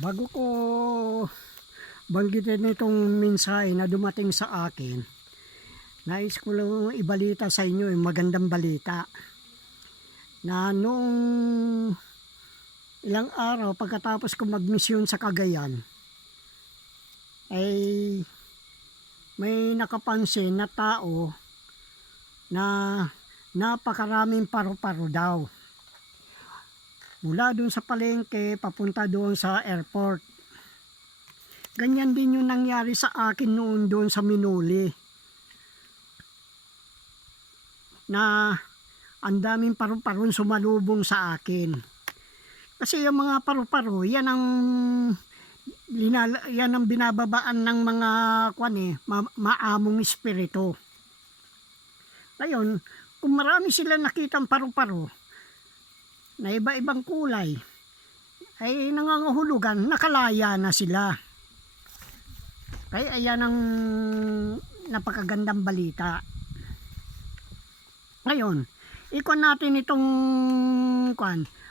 Bago ko banggitin itong mensahe na dumating sa akin, nais ko lang ibalita sa inyo yung magandang balita na noong ilang araw pagkatapos ko magmisyon sa Cagayan ay may nakapansin na tao na napakaraming paru-paro daw. Mula doon sa palengke, papunta doon sa airport. Ganyan din yung nangyari sa akin noon doon sa Minuli. Na ang daming paru-paron sumalubong sa akin. Kasi yung mga paru-paro, yan ang binababaan ng mga maamong espiritu. Ngayon, kung marami sila nakitang paru-paro, na iba-ibang kulay, ay nangangahulugan, nakalaya na sila. Kaya ayan ang napakagandang balita. Ngayon, ikon natin itong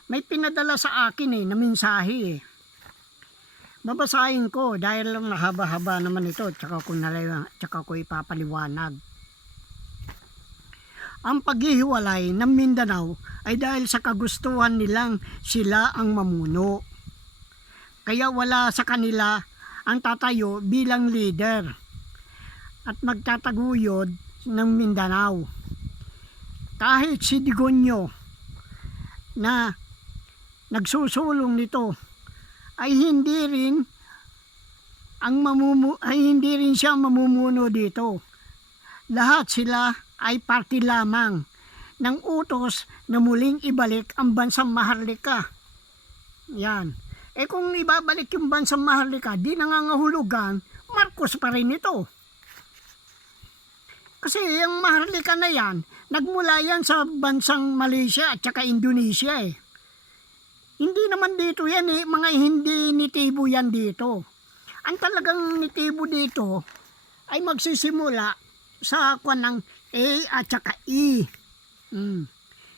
may pinadala sa akin na mensahe Babasahin ko dahil mahaba-haba naman ito, tsaka ko ipapaliwanag. Ang paghihiwalay ng Mindanao ay dahil sa kagustuhan nilang sila ang mamuno. Kaya wala sa kanila ang tatayo bilang leader at magtataguyod ng Mindanao. Kahit si Digonyo na nagsusulong nito ay hindi rin siya mamumuno dito. Lahat sila ay party lamang ng utos na muling ibalik ang bansang Maharlika. Yan. Kung ibabalik yung bansang Maharlika, di nangangahulugan, Marcos pa rin ito. Kasi yung Maharlika na yan, nagmula yan sa bansang Malaysia at saka Indonesia Hindi naman dito yan mga hindi nitibo yan dito. Ang talagang nitibo dito ay magsisimula sa ng A at saka E.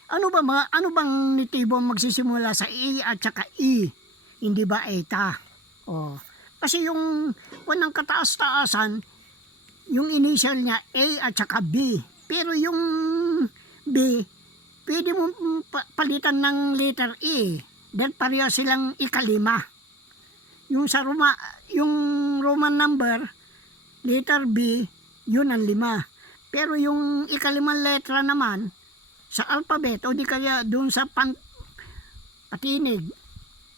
Ano bang nitibo magsisimula sa A at saka E? Hindi ba ETA? Kasi yung ng kataas-taasan, yung initial niya A at saka B. Pero yung B, pwede mo palitan ng letter E. Dahil pareho silang ikalima. Yung sa yung Roman number, letter B, yun ang 5. Pero yung ikalimang letra naman, sa alphabet, o di kaya doon sa patinig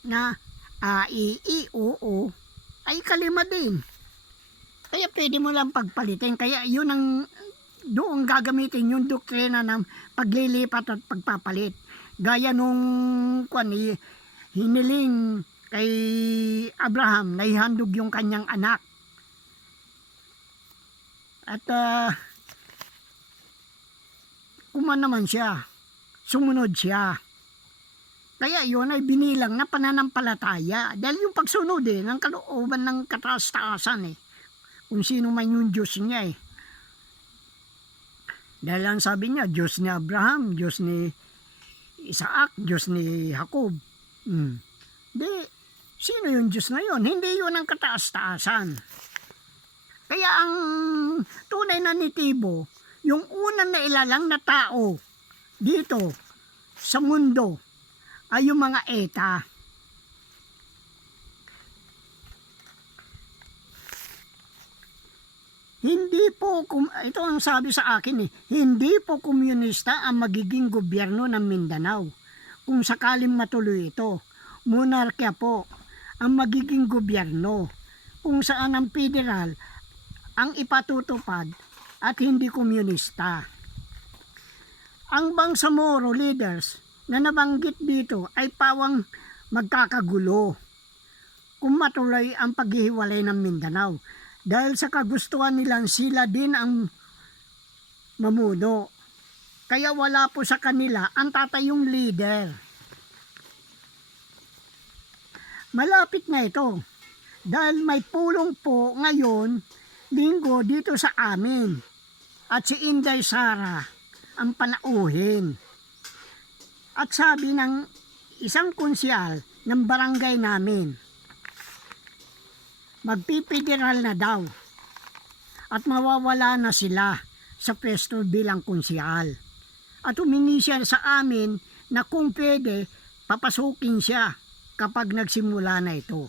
na A, I, O, O, ay ikalima din. Kaya pwede mo lang pagpalitin. Kaya yun ang doon gagamitin yung doktrina ng paglilipat at pagpapalit. Gaya nung hiniling kay Abraham na ihandog yung kanyang anak. At naman siya, sumunod siya. Kaya yun ay binilang na pananampalataya. Dahil yung pagsunod ng kalooban ng kataas-taasan kung sino man yung Diyos niya Dahil ang sabi niya, Diyos ni Abraham, Diyos ni Isaac, Diyos ni Jacob. Di, sino yung Diyos na yun? Hindi yun ang kataas-taasan. Kaya ang tunay na nitibo, yung unang nailalang na tao dito sa mundo ay yung mga ETA. Hindi po, ito ang sabi sa akin hindi po komunista ang magiging gobyerno ng Mindanao. Kung sakaling matuloy ito, monarkya po ang magiging gobyerno kung saan ang federal ang ipatutupad at hindi komunista. Ang Bangsamoro leaders na nabanggit dito ay pawang magkakagulo kung matuloy ang paghihiwalay ng Mindanao. Dahil sa kagustuhan nilang sila din ang mamuno. Kaya wala po sa kanila ang tatayong leader. Malapit na ito. Dahil may pulong po ngayon, linggo dito sa amin. At si Inday Sara ang panauhin. At sabi ng isang konsyal ng barangay namin, magpipederal na daw at mawawala na sila sa pwesto bilang konsyal. At humingi siya sa amin na kung pwede, papasukin siya kapag nagsimula na ito.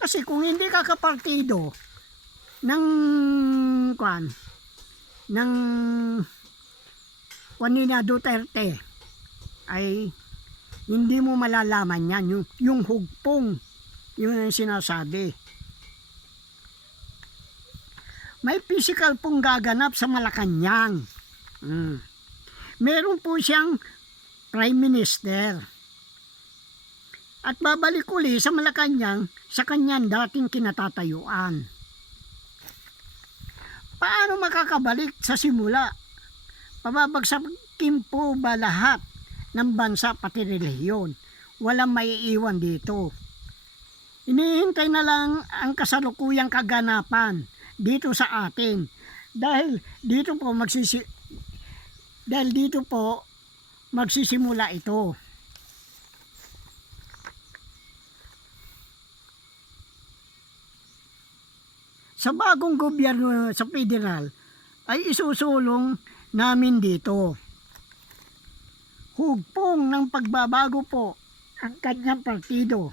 Kasi kung hindi ka kapartido ng Juanina Duterte, ay hindi mo malalaman yan, yung hugpong, yun ang sinasabi. May physical pong gaganap sa Malacanang. Meron po siyang Prime Minister. At babalik uli sa Malacanang sa kanyang dating kinatatayuan. Paano makakabalik sa simula? Pababagsakin po ba lahat ng bansa pati relihiyon? Walang maiiwan dito. Inihintay na lang ang kasalukuyang kaganapan dito sa atin. Dahil dito po magsisimula ito. Sa bagong gobyerno sa federal ay isusulong namin dito. Hugpong ng pagbabago po ang kanyang partido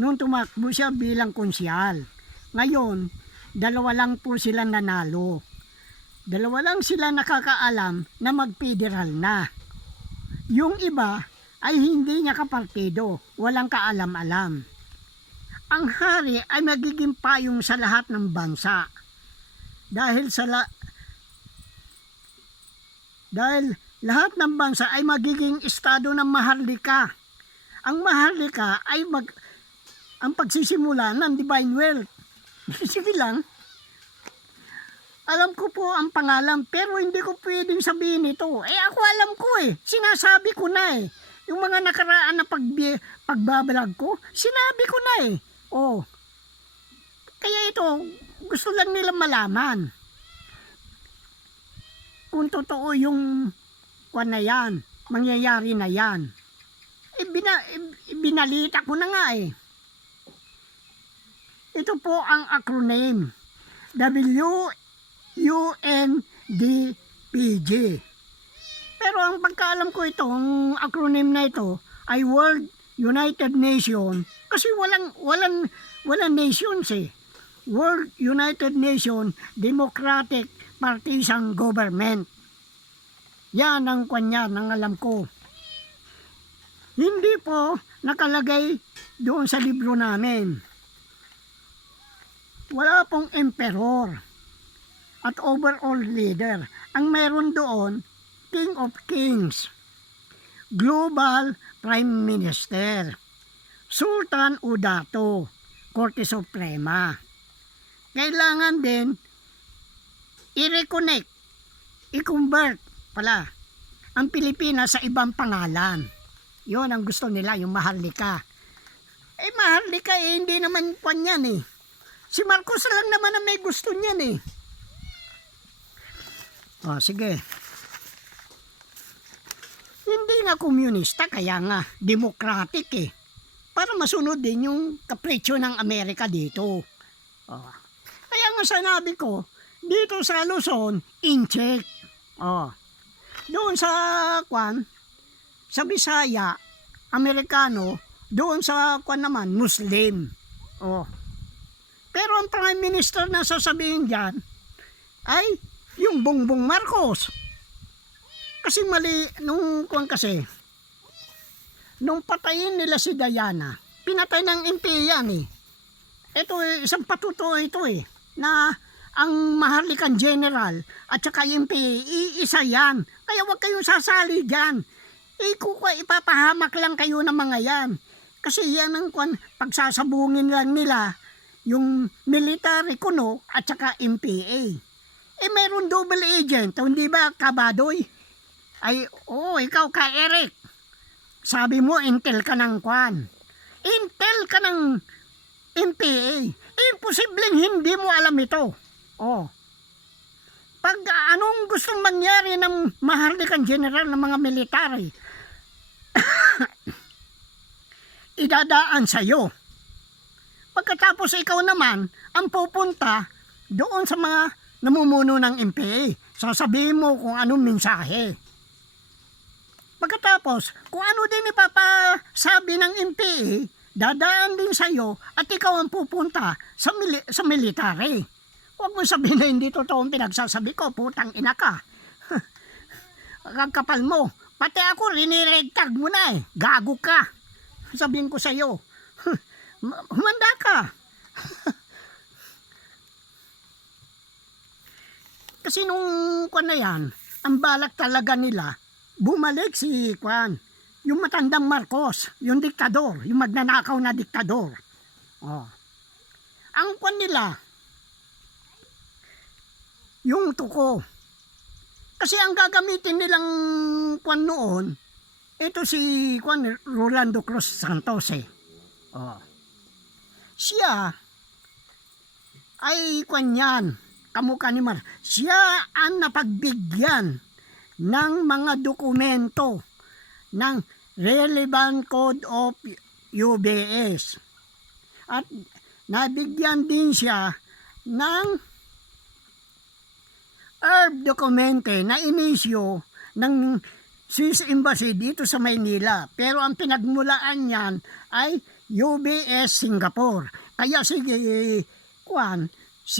noong tumakbo siya bilang konsyal. Ngayon, 2 lang po sila nanalo. 2 lang sila nakakaalam na mag-federal na. Yung iba ay hindi niya kapartido, walang kaalam-alam. Ang hari ay magiging payong sa lahat ng bansa. Dahil lahat ng bansa ay magiging estado ng maharlika. Ang maharlika ay ang pagsisimula ng divine wealth. Sige lang. Alam ko po ang pangalan pero hindi ko pwedeng sabihin ito. Ako alam ko Sinasabi ko na Yung mga nakaraan na pagbabalag ko, sinabi ko na Kaya ito, gusto lang nila malaman. Kung totoo yung na yan, mangyayari na yan. Binalita ko na nga Ito po ang acronym. WUNDPG. Pero ang pagkaalam ko itong acronym na ito ay World United Nation kasi walang nations World United Nation Democratic Partisan Government. Yan ang kanya ng alam ko. Hindi po nakalagay doon sa libro namin. Wala pong emperor at overall leader. Ang meron doon, King of Kings, Global Prime Minister, Sultan o Dato, Korte Suprema. Kailangan din i-reconnect, i-convert pala ang Pilipinas sa ibang pangalan. Yon ang gusto nila, yung Maharlika. Maharlika hindi naman yan Si Marcos lang naman ang may gusto niyan sige. Hindi nga komunista, kaya nga democratic para masunod din yung kapritsyo ng Amerika dito. Kaya nga sanabi ko, dito sa Luzon, in-check. Doon sa sa Bisaya, Amerikano, doon sa naman, Muslim. Pero ang Prime Minister na sasabihin dyan, ay yung Bongbong Marcos. Kasi mali, nung patayin nila si Diana, pinatay ng MP yan Ito isang patuto ito na ang Maharlikan General at saka MP, iisa yan. Kaya huwag kayong sasali dyan. Ipapahamak lang kayo ng mga yan. Kasi yan ang pagsasabungin lang nila yung military kuno at saka MPA. Meron double agent, hindi ba, Kabadoy? Ikaw ka, Eric. Sabi mo, intel ka ng Intel ka ng MPA. Imposibleng hindi mo alam ito. Pag anong gustong mangyari ng Maharlikan General ng mga military, idadaan sa'yo. Pagkatapos ikaw naman ang pupunta doon sa mga namumuno ng MPA. Sasabihin mo kung anong mensahe. Pagkatapos, kung ano din ipapasabi ng MPA, dadaan din sa'yo at ikaw ang pupunta sa military. Huwag mo sabihin na hindi totoo ang pinagsasabi ko, putang ina ka. Ang kapal mo. Pati ako, rinireg tag mo na eh. Gago ka. Sabihin ko sa'yo. Humanda ka. Kasi nung kwan na yan, ang balak talaga nila, bumalik si kwan, yung matandang Marcos, yung diktador, yung magnanakaw na diktador. Oh. Ang kwan nila, yung tuko. Kasi ang gagamitin nilang kwan noon, ito si kwan, Rolando Cruz Santos eh. Oh. Siya ay kwan yan, kamukha ni Mar. Siya ang napagbigyan ng mga dokumento ng Relevant Code of UBS. At nabigyan din siya ng herb dokumente na inisyo ng Swiss Embassy dito sa Maynila. Pero ang pinagmulaan niyan ay UBS Singapore. Kaya si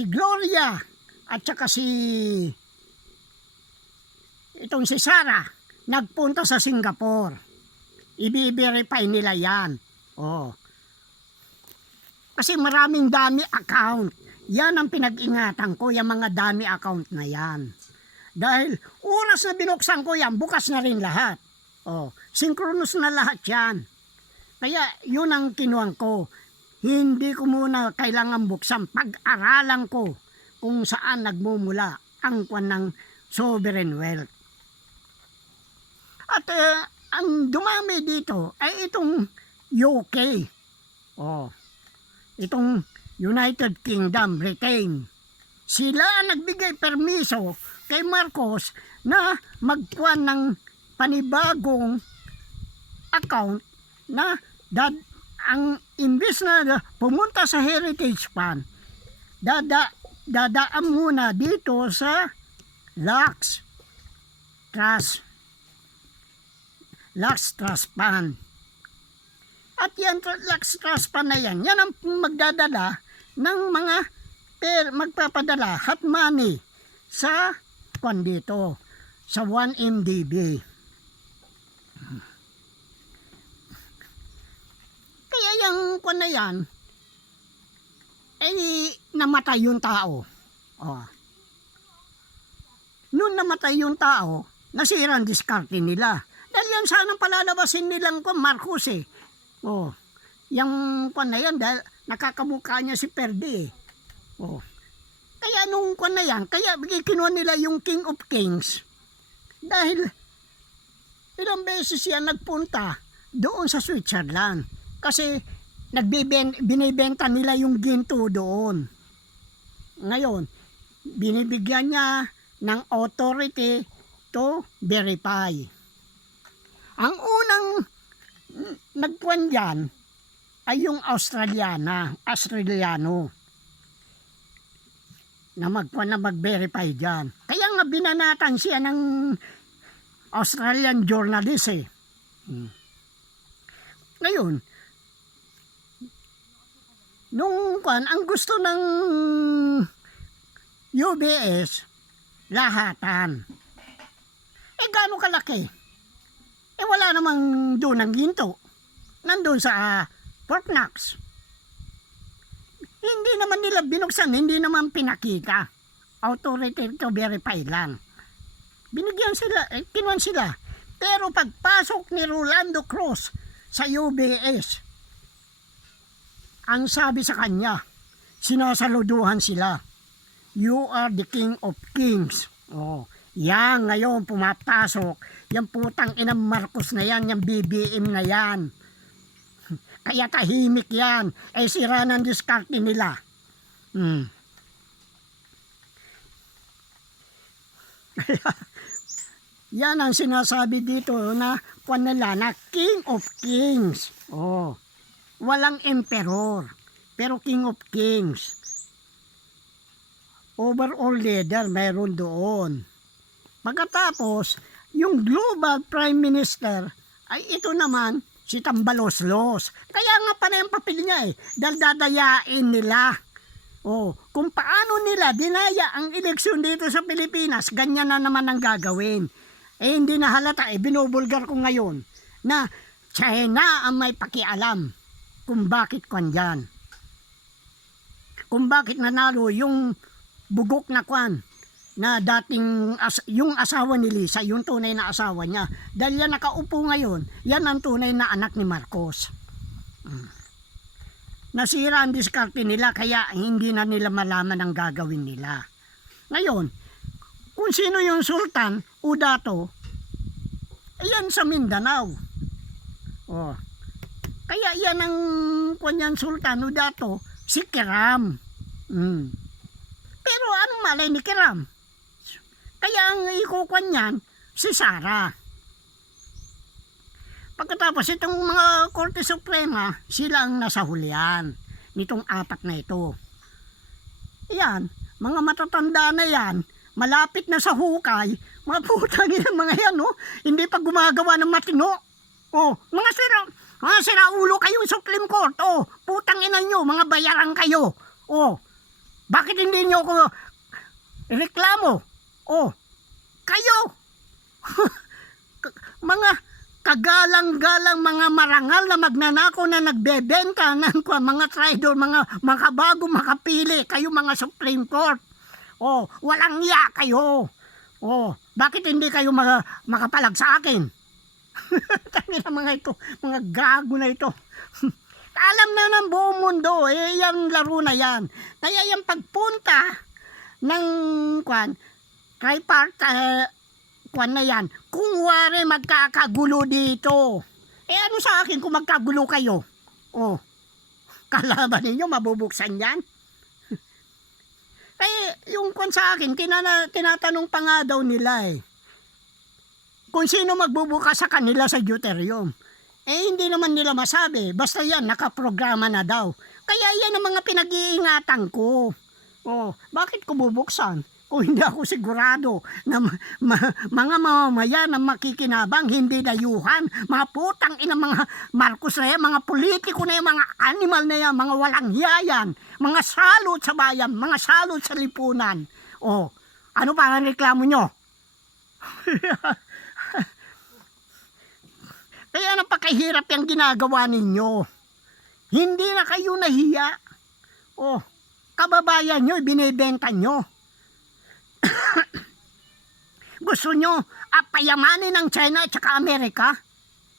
Gloria at saka itong si Sarah nagpunta sa Singapore. I-verify nila yan. Oh. Kasi maraming dami account. Yan ang pinag-ingatan ko, yung mga dami account na yan. Dahil oras na binuksan ko yan, bukas na rin lahat. Oh, synchronous na lahat yan. Kaya yun ang kinuhan ko. Hindi ko muna kailangan buksan. Pag-aralan ko kung saan nagmumula ang kwan ng sovereign wealth. At ang dumami dito ay itong UK. Oh, itong United Kingdom, Britain. Sila ang nagbigay permiso kay Marcos na magkuhan ng panibagong account na ang imbis na pumunta sa Heritage Fund, dadaan muna dito sa Lux Trust Fund. At yan, Lux Trust Fund na yan ang magdadala ng mga magpapadala hot money sa kwan dito, sa 1MDB. Kaya yung kwan na yan, namatay yung tao. Oh. Noon namatay yung tao, nasira ang diskarte nila. Dahil yan sanang palalabasin nilang kwan, Marcos eh. Oh. Yung kwan na yan, dahil nakakamukha niya si Perde eh. Oh. Kaya nung kwan na yan, kaya kinuha nila yung King of Kings. Dahil ilang beses siya nagpunta doon sa Switzerland. Kasi binibenta nila yung ginto doon. Ngayon, binibigyan niya ng authority to verify. Ang unang nagpuan dyan ay yung Australiano na mag-verify dyan. Kaya nga binanatan siya ng Australian journalist eh. Ngayon, ang gusto ng UBS, lahatan. Gaano kalaki? Wala namang doon ang ginto. Nandun sa Fort Knox. Hindi naman nila binuksan, hindi naman pinakita. Authority to verify lang. Binigyan sila, kinuhan sila. Pero pagpasok ni Rolando Cruz sa UBS, ang sabi sa kanya, sinasaluduhan sila. You are the King of Kings. Oh, yan ngayon pumapasok. Yung putang inang Marcos na yan, yung BBM na yan. Kaya tahimik yan. Sira ng diskarte nila. Yan ang sinasabi dito na kwan nila na King of Kings. Oh, walang emperor. pero King of Kings. Overall leader, mayroon doon. Pagkatapos, yung global prime minister, ay ito naman, si Tambaloslos. Kaya nga pala yung papel niya dahil dadayain nila. Kung paano nila dinaya ang eleksyon dito sa Pilipinas, ganyan na naman ang gagawin. Hindi na halata, binubulgar ko ngayon na China ang may pakialam kung bakit kandyan. Kung bakit nanalo yung bugok na kwan na dating yung asawa ni Lisa, yung tunay na asawa niya. Dahil yan nakaupo ngayon, yan ang tunay na anak ni Marcos. Nasira ang diskarte nila kaya hindi na nila malaman ang gagawin nila. Ngayon, kung sino yung sultan o dato, ayan sa Mindanao. Kaya yan ang kanyan sultan o dato, si Kiram. Pero anong malay ni Kiram? Kaya ang ikukuan niyan, si Sara. Pagkatapos itong mga Korte Suprema, sila ang nasa hulihan nitong apat na ito. Yan, mga matatanda na yan, malapit na sa hukay, mga putang ina mga yan, hindi pa gumagawa ng matino. Mga siraulo kayo sa Supreme Court, putang ina nyo, mga bayaran kayo. Bakit hindi nyo ako reklamo? Kayo, mga kagalang-galang mga marangal na magnanakaw na nagbebenta ng mga traidor, mga makabago, makapili, kayo mga Supreme Court. Walang iya kayo. Bakit hindi kayo makapalag sa akin? Tangina mga ito, mga gago na ito. Alam na ng buong mundo, yan laro na yan. Kaya yung pagpunta ng tripartite na yan, kung wari magkakagulo dito, ano sa akin kung magkagulo kayo? Kalaban ninyo, mabubuksan yan? Yung sa akin, tinatanong pa nga daw nila kung sino magbubukas sa kanila sa deuterium. Hindi naman nila masabi, basta yan, nakaprograma na daw. Kaya yan ang mga pinag-iingatan ko. Bakit ko bubuksan? Kung hindi ako sigurado na mga mamamayan na makikinabang, hindi dayuhan, mga putang ina mga Marcos na yan, mga politiko na yan, mga animal na yan, mga walang hiyayan, mga salot sa bayan, mga salot sa lipunan. Ano pa ang reklamo nyo? Kaya napakahirap yung ginagawa ninyo. Hindi na kayo nahiya. Kababayan nyo, binibenta nyo. Gusto nyo apayamanin ng China at saka Amerika?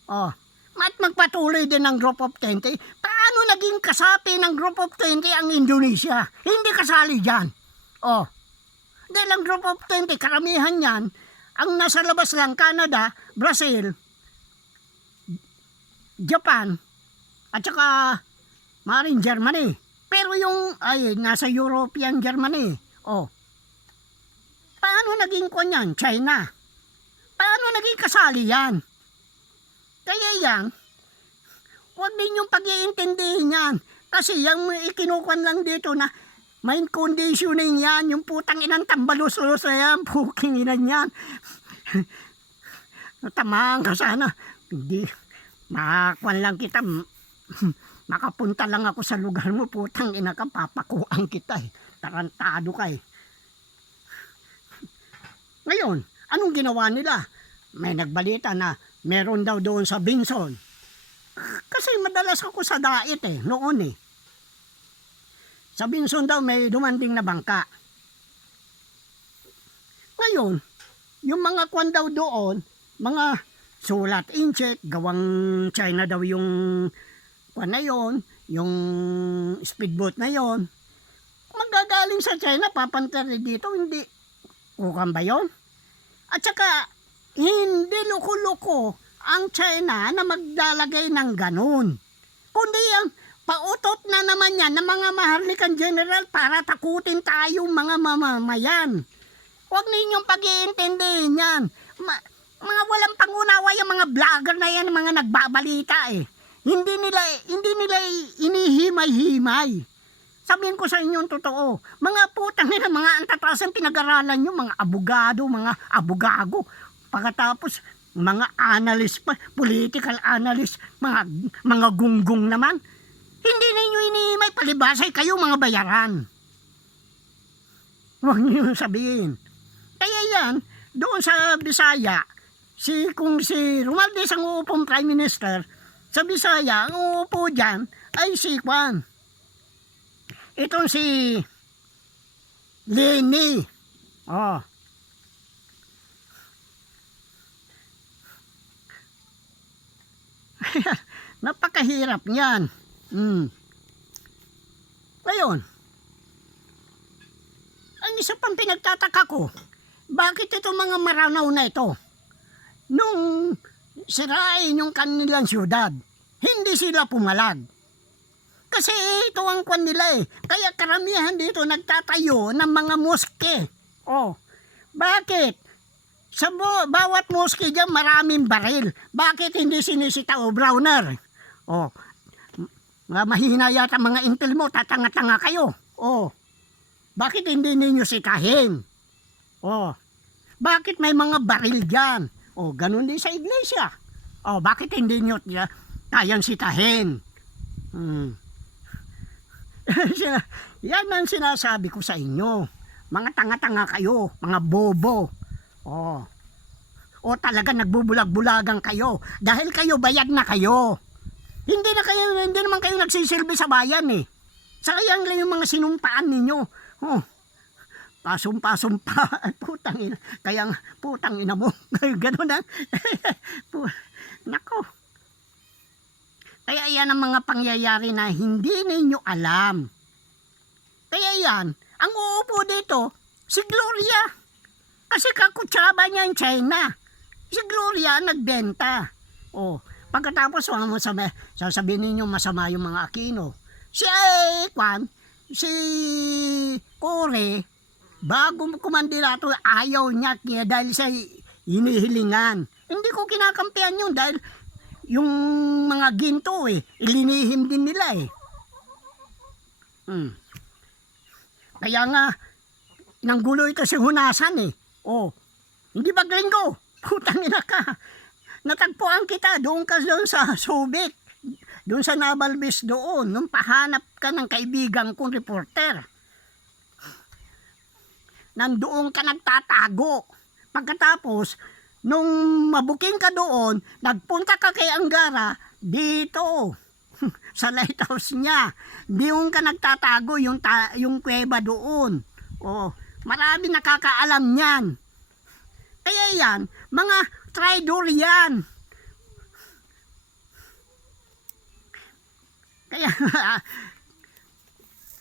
At magpatuloy din ng Group of 20. Paano naging kasapi ng Group of 20 ang Indonesia? Hindi kasali dyan. Dahil ang Group of 20, karamihan yan, ang nasa labas lang, Canada, Brazil, Japan, at saka maaaring Germany. Pero yung, nasa European Germany. Paano naging kanyan? China. Paano naging kasali yan? Kaya yan, huwag ninyong pag-iintindihin yan. Kasi yung ikinukuhan lang dito na mind conditioning yan, yung putang inang tambalos-los na yan, puking inan yan. Tamaan ka sana. Hindi, makakuan lang kita, makapunta lang ako sa lugar mo, putang ina ka, papakuan kita Tarantado ka Ngayon, anong ginawa nila? May nagbalita na meron daw doon sa Binson. Kasi madalas ako sa dait noon Sa Binson daw may dumanding na bangka. Ngayon, yung mga kwan daw doon, mga sulat incheck, gawang China daw yung kwan na yon, yung speedboat na yon. Magagaling sa China, papantari dito, hindi. Kukan ba yun? At saka, hindi loko-loko ang China na maglalagay ng ganun. Kundi ang pautot na naman yan ng mga maharlikan general para takutin tayong mga mamamayan. Huwag ninyong pag-iintindihin yan. Mga walang pangunawa yung mga vlogger na yan, mga nagbabalita Hindi nila inihimay himay-himay. Sabihin ko sa inyo ang totoo, mga putang ina, mga antatasan pinag-aralan nyo, mga abogado, mga abogago. Pagkatapos, mga analyst pa, political analyst, mga gunggong naman. Hindi ninyo inihimay, palibasay kayo mga bayaran. Huwag niyo sabihin. Kaya yan, doon sa Bisaya, kung si Romualdez ang uupong Prime Minister, sa Bisaya, ang uupo dyan ay si Juan. Itong si Lenny. Oh. Napakahirap niyan. Ngayon, ang isa pang pinagtataka ko, bakit itong mga maranaw na ito, nung sirain yung kanilang syudad, hindi sila pumalag. Kasi ito ang kwan nila eh. Kaya karamihan dito nagtatayo ng mga moske. Oh, bakit? Sa bawat moske dyan maraming baril. Bakit hindi sinisita o Browner? Oh, mahina yata mga intel mo, tatanga-tanga kayo. Oh, bakit hindi ninyo sitahin? Oh, bakit may mga baril dyan? Oh, ganun din sa iglesia. Oh, bakit hindi nyo kayang sitahin? Yan ang sinasabi ko sa inyo. Mga tanga-tanga kayo, mga bobo. Oh. O talaga nagbubulag-bulagan kayo dahil kayo bayad na kayo. Hindi naman kayo nagsisilbi sa bayan eh. Sayang lang yung mga sinumpaan ninyo. Oh. Pasumpa. Putang ina. Kaya putang ina mo. Gano'n na. Nako. Kaya yan ang mga pangyayari na hindi ninyo alam. Kaya yan, ang uupo dito, si Gloria. Kasi kakutsaba niya ang China. Si Gloria nagbenta. Oh, pagkatapos sasabihin ninyo masama yung mga Aquino. Si Cory, bago kumandidato, ayaw niya dahil sa hinihilingan. Hindi ko kinakampihan yun dahil yung mga ginto ilinihim din nila eh. Kaya nga, nanggulo ito si Hunasan eh. Oh, hindi ba gringo? Putang ina ka. Natagpuan kita, doon sa Subic. Doon sa Naval Base doon, nung pahanap ka ng kaibigan kong reporter. Nandoon ka nagtatago. Pagkatapos, nung mabuking ka doon, nagpunta ka kay Angara dito sa lighthouse niya. Doon ka nagtatago yung kuweba doon. Oh, marami nakakaalam niyan. Kaya yan, mga traidor yan. Kaya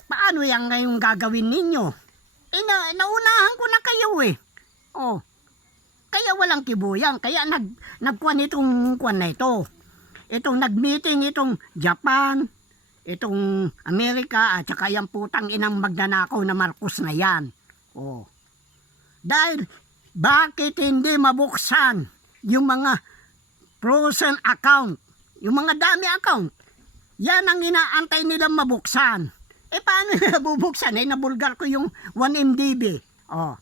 paano yan ngayong gagawin ninyo? Naunahan ko na kayo eh. Oh. Kaya walang kibuyan. Kaya nagkuhan itong kuwan na ito. Itong nagmeeting itong Japan, itong Amerika, at saka yung putang inang magnanakaw na Marcos na yan. Oh. Dahil, bakit hindi mabuksan yung mga frozen account, yung mga dami account? Yan ang inaantay nilang mabuksan. Paano nila bubuksan? Nabulgar ko yung 1MDB. Oh.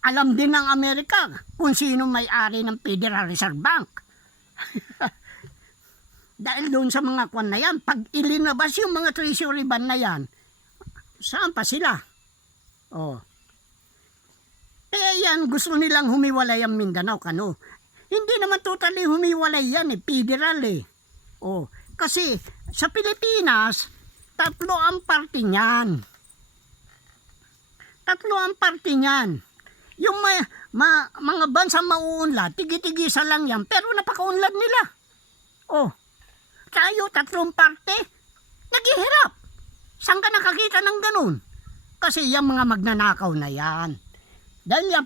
Alam din ng Amerika kung sino may-ari ng Federal Reserve Bank. Dahil doon sa mga kwan na yan, pag ilinabas yung mga treasury bond na yan, saan pa sila? Oh. Kaya yan, gusto nilang humiwalay ang Mindanao, kano? Hindi naman totally humiwalay yan federal eh. Oh. Kasi sa Pilipinas, tatlo ang party niyan. Yung mga bansa mauunlad, tigi-tigisa lang yan, pero napakaunlad nila. Oh, tayo, tatlong parte, naghihirap. Saan ka nakakita ng ganun? Kasi yung mga magnanakaw na yan. Dahil yan,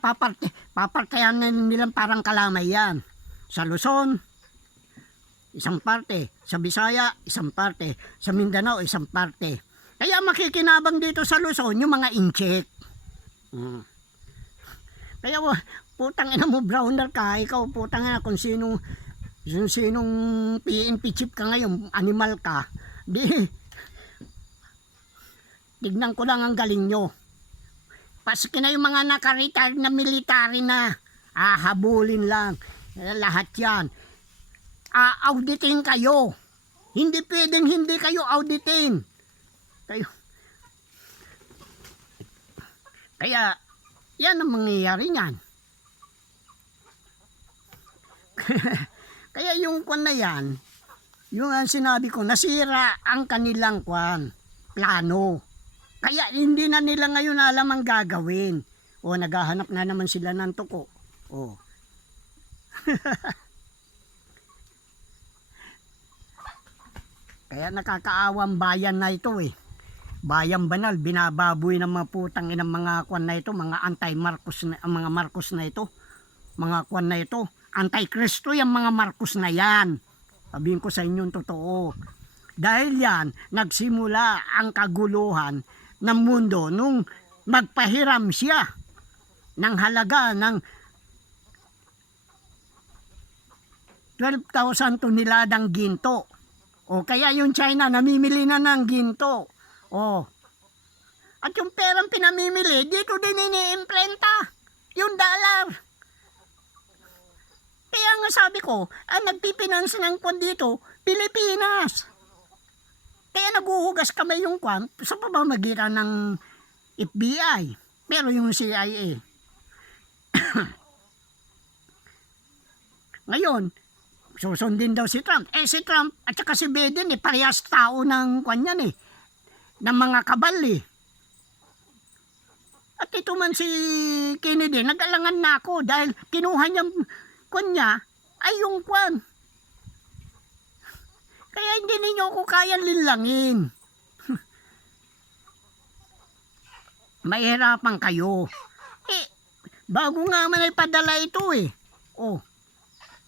papartayan na nilang parang kalamay yan. Sa Luzon, isang parte. Sa Bisaya, isang parte. Sa Mindanao, isang parte. Kaya makikinabang dito sa Luzon, yung mga incheck. Kaya putang ina mo, Browner ka, ikaw putang ina kung sinong PNP chief ka ngayon, animal ka, di tignan ko lang ang galing nyo. Paski na yung mga naka-retire na military na, habulin lang, lahat yan. Auditin kayo. Hindi pwedeng hindi kayo auditin. Kaya, yan ang mangyayari niyan. Kaya yung kwan na yan, yung sinabi ko, nasira ang kanilang plano. Kaya hindi na nila ngayon alam ang gagawin. O, naghahanap na naman sila ng tuko. O. Kaya nakakaawang bayan na ito eh. Bayang banal, binababoy ng mga putang inang mga kwan na ito, mga anti-Marcos na, mga Marcos na ito. Mga kwan na ito, anti-Kristo yung mga Marcos na yan. Sabihin ko sa inyo totoo. Dahil yan, nagsimula ang kaguluhan ng mundo nung magpahiram siya ng halaga ng 12,000 toneladang ginto. O kaya yung China namimili na ng ginto. O. At yung perang pinamimili, dito din iniimprenta. Yung dollar. Kaya nga sabi ko, ang nagpipinansa ng kwan dito, Pilipinas. Kaya naguhugas kamay yung kwan sa pamamagitan ng FBI. Pero yung CIA. Ngayon, susundin daw si Trump. Si Trump at saka si Biden, parehas tao ng kwan yan eh. Ng mga kabal eh. At ito man si Kennedy, nag-alangan na ako dahil kinuha niya kwan niya ay yung kwan. Kaya hindi ninyo ako kayang linlangin. Mahirapan kayo. Bago nga man ay padala ito eh.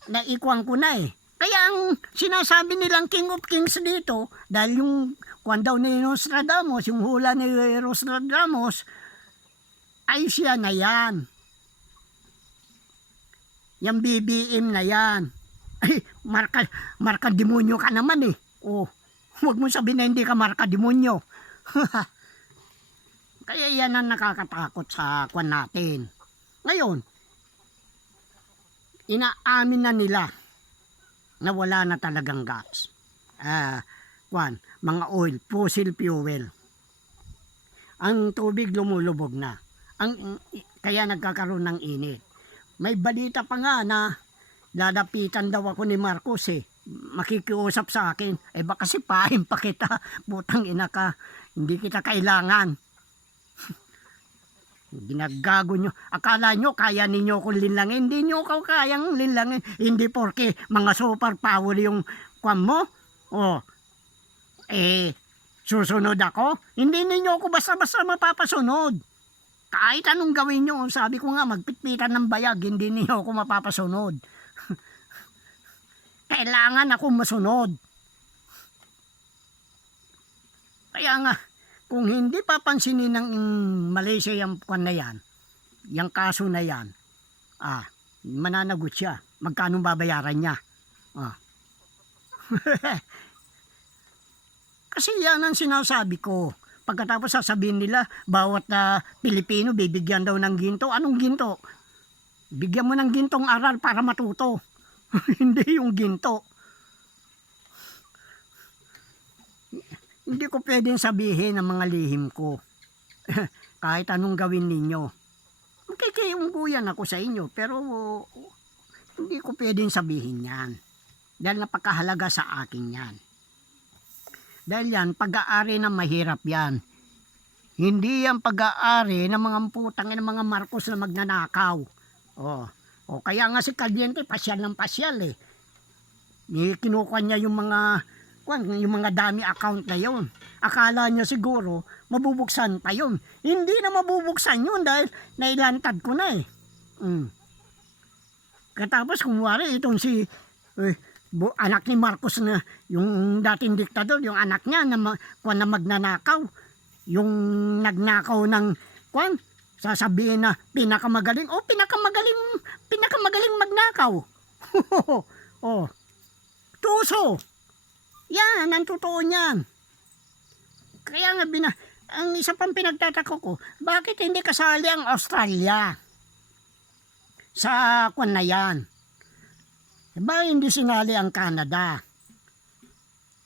Naikuan ko na eh. Kaya ang sinasabi nilang King of Kings dito, dahil yung kwan daw ni Nostradamus, yung hula ni Nostradamus, ay siya na yan. Yung BBM na yan. Ay, marka demonyo ka naman eh. Huwag mo sabihin na hindi ka marka demonyo. Kaya yan ang nakakatakot sa kwan natin. Ngayon, inaamin na nila na wala na talagang gas. Mga oil, fossil fuel. Ang tubig lumulubog na. Kaya nagkakaroon ng init. May balita pa nga na lalapitan daw ako ni Marcos eh. Makikiusap sa akin. Baka sipahin pa kita. Butang ina ka. Hindi kita kailangan. Ginagago nyo. Akala nyo kaya ninyo akong linlangin. Hindi nyo ako kayang linlangin. Hindi porke mga super power yung kwan mo. Susunod ako. Hindi ninyo ako basta-basta mapapasunod. Kahit anong gawin nyo. Sabi ko nga magpitpitan ng bayag. Hindi ninyo ako mapapasunod. Kailangan ako masunod. Kaya nga, kung hindi papansinin ng Malaysia yung kwan na yan, yung kaso na yan, mananagot siya. Magkano babayaran niya? Kasi yan ang sinasabi ko. Pagkatapos sasabihin nila, bawat Pilipino bibigyan daw ng ginto. Anong ginto? Bigyan mo ng gintong aral para matuto. Hindi yung ginto. Hindi ko pwedeng sabihin ang mga lihim ko. Kahit anong gawin ninyo. Magkikiyungguyan ako sa inyo, pero hindi ko pwedeng sabihin yan. Dahil napakahalaga sa akin yan. Dahil yan, pag-aari na mahirap yan. Hindi yan pag-aari ng mga putang ng mga Marcos na magnanakaw. Kaya nga si Caliente, pasyal ng pasyal eh. Kinukuha niya yung mga dami account na yun. Akala niya siguro, mabubuksan pa yun. Hindi na mabubuksan yun dahil nailantad ko na eh. Katapos kumwari itong si anak ni Marcos na yung dating diktador, yung anak niya na magnanakaw, yung nagnakaw ng sasabihin na pinakamagaling, pinakamagaling magnakaw. Tuso. Yan, ang totoo niyan. Kaya nga ang isa pang pinagtataka ko, bakit hindi kasali ang Australia sa kwan na yan? Diba hindi sinali ang Canada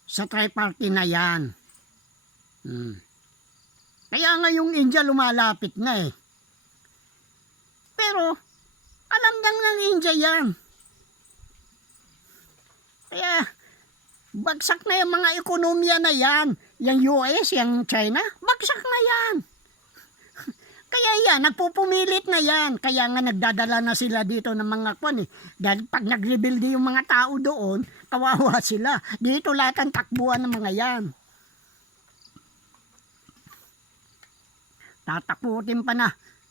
sa tripartite na yan? Kaya nga yung India lumalapit na eh. Pero alam lang ng India yan. Kaya bagsak na yung mga ekonomiya na yan. Yung US, yung China, bagsak na yan. Kaya yan, nagpupumilit na yan. Kaya nga nagdadala na sila dito ng mga kwan eh. Dahil pag nag-rebuild yung mga tao doon, kawawa sila. Dito lahat ang takbuhan ng mga yan. Tatakutin pa na.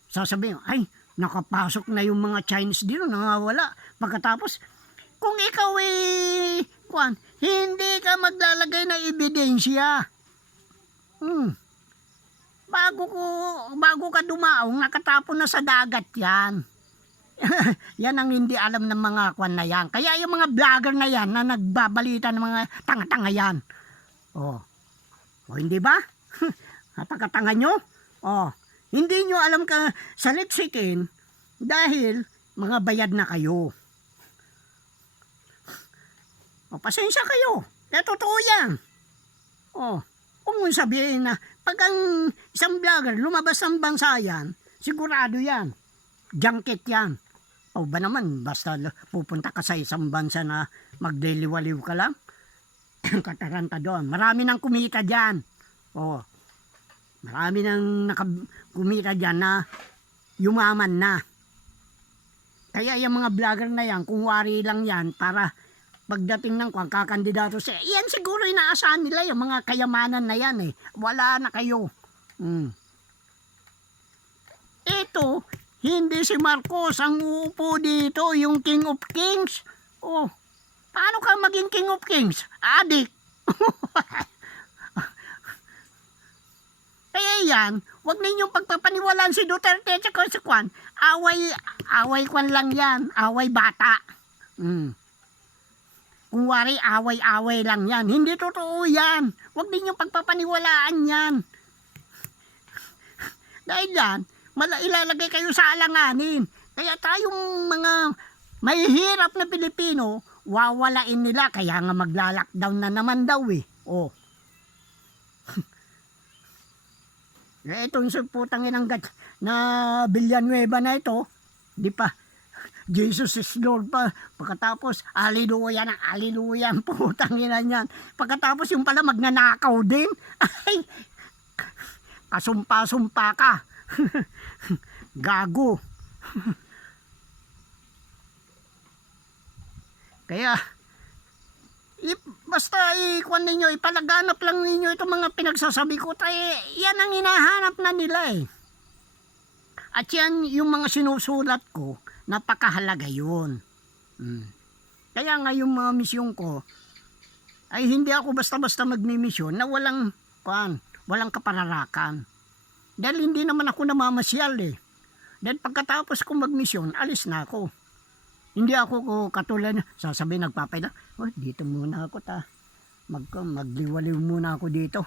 Sasabihin, ay, nakapasok na yung mga Chinese dito, nangawala. Pagkatapos, kung ikaw kwan, hindi ka maglalagay na ebidensya. Bago ka dumaong, nakatapon na sa dagat yan. Yan ang hindi alam ng mga kwan na yan. Kaya yung mga vlogger na yan na nagbabalita ng mga tanga-tanga yan. O hindi ba? Napakatanga nyo? Hindi nyo alam ka sa lipsikin dahil mga bayad na kayo. Pasensya kayo. Kaya totoo yan. Kung mong sabihin na pag ang isang vlogger lumabas ng bansa yan, sigurado yan. Junket yan. Ba naman, basta pupunta ka sa isang bansa na magdeliwaliw ka lang, kataranta doon. Marami nang kumita dyan. Marami nang kumita dyan na yumaman na. Kaya yung mga vlogger na yan, kung wari lang yan para pagdating ng kakandidato siya, yan siguro inaasahan nila yung mga kayamanan na yan eh. Wala na kayo. Ito, hindi si Marcos ang uupo dito, yung King of Kings. Paano ka maging King of Kings? Adik. Kaya yan, wag ninyong pagpapaniwalaan si Duterte at si Kwan. Away kwan lang yan. Away bata. Kung wari, away-away lang yan. Hindi totoo yan. Huwag ninyong pagpapaniwalaan yan. Dahil yan, ilalagay kayo sa alanganin. Kaya tayong mga mahihirap na Pilipino, wawalain nila. Kaya nga magla-lockdown na naman daw eh. Itong putang inang na Villanueva na ito, di pa. Jesus is Lord pa. Pagkatapos, hallelujah na, hallelujah, putang ina niyan. Pagkatapos yung pala magnanakaw din. Ay, kasumpa-sumpa ka. Gago. Kaya, basta ikuan ninyo, ipalaganap lang ninyo itong mga pinagsasabi ko. Yan ang hinahanap na nila eh. At yan yung mga sinusulat ko, napakahalaga yun. Kaya nga yung mga misyon ko, ay hindi ako basta-basta magmimisyon na walang kapararakan. Dahil hindi naman ako namamasyal eh. Dahil pagkatapos kong magmisyon, alis na ako. Hindi ako katulad, sasabihin nagpapayla, dito muna ako magliwaliw muna ako dito.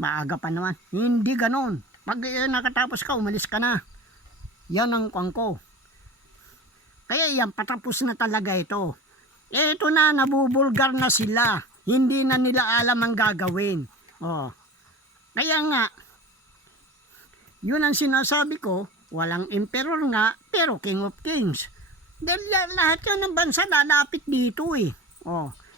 Maaga pa naman. Hindi ganon. Pag nakatapos ka, umalis ka na. Yan ang kwang ko. Kaya yan, patapos na talaga ito. Ito na, nabubulgar na sila. Hindi na nila alam ang gagawin. Kaya nga, yun ang sinasabi ko, walang emperor nga, pero King of Kings. Dahil lahat yun ng bansa lalapit dito eh.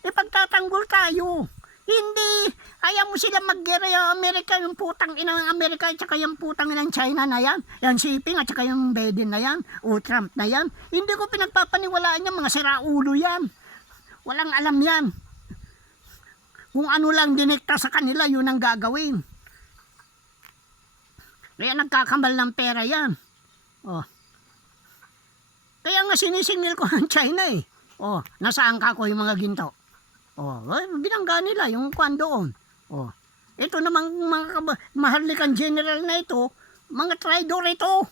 Pagtatanggol tayo. Hindi, ayaw mo sila mag-gera yung Amerika, yung putang inang Amerika at saka yung putang inang China na yan. Yan Xi Jinping at saka yung Biden na yan, o Trump na yan. Hindi ko pinagpapaniwalaan yan, mga siraulo yan. Walang alam yan. Kung ano lang dinikta sa kanila, yun ang gagawin. Kaya nagkakambal ng pera yan. Kaya nga sinisingil ko ang China eh. Nasaan ka ko yung mga ginto? Binangga nila yung kwan doon. Ito namang mga mahalikan general na ito, mga traidor ito.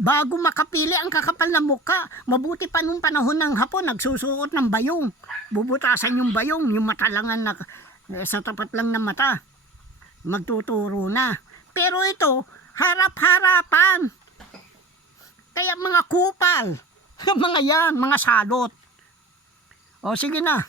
Bago makapili ang kakapal na muka, mabuti pa nung panahon ng Hapon, nagsusuot ng bayong. Bubutasan yung bayong, yung mata lang sa tapat lang ng mata. magtuturo na. Pero ito, harap-harapan. Kaya mga kupal, mga yan, mga salot. O sige na.